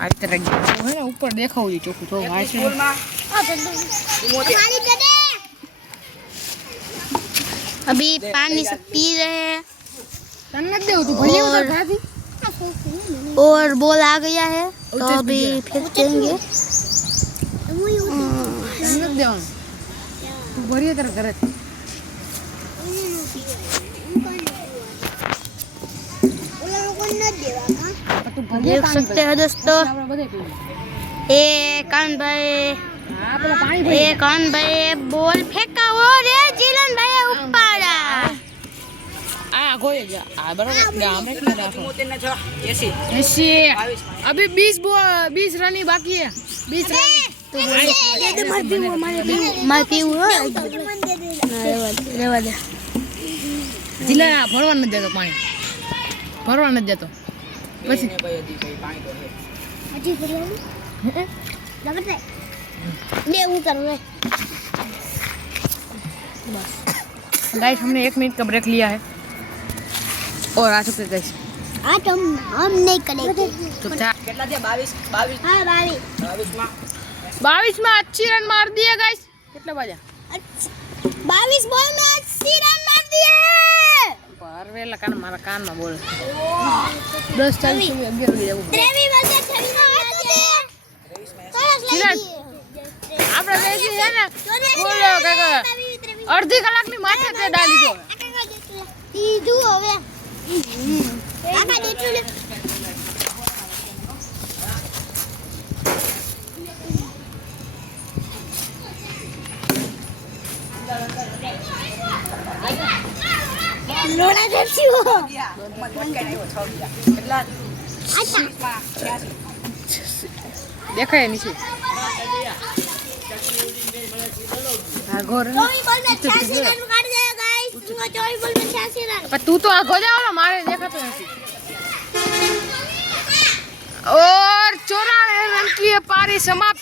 આ રીતે રાખી હે ને ઉપર દેખાવું જોઈએ ચોખ્ખું તો વાય છે अभी पानी से पी रहे हैं तन्नत दे तू भले उधर खाती और बॉल आ गया है तो अभी फेंकेंगे तन्नत दे तू भरी तरह करे देख सकते हैं दोस्तों कान भाई बॉल फेंका और जीलन भाई उपाड़ा आ गोए जा आ बराबर गाम में कितना राखो 80 अभी 20 रन ही बाकी है 20 रन तो मार पीऊ रेवा दे जिला भरवा न देतो पानी भरवा न देतो પછી गाइस हमने 1 मिनट का ब्रेक लिया है और आ चुके गाइस आज हम नहीं करेंगे चुपचाप कितना दिया 22 हाँ 22 में अच्छी रन मार दिए गाइस कितना बजा 22 बॉल में 80 रन मार दिए परवेला कान मारा कान में बोल 10 40 में 11 बजे जाऊ ત્રેવી વર્ષે 26 માર દે આપણે બેસી છે ને બોલો કાકા અડધી કલાકની માથે તે ડાલી દો ઈધું હવે કાકા દેતું લે લોડા દેતી હો કેટલા દેખાય નીચે આગો રે 24 બોલ में 86 रन काट दिया गाइस 24 बोल में 86 रन પણ તું તો આગો જાવ ને મારે દેખાતો નથી और 94 रन की ये पारी समाप्त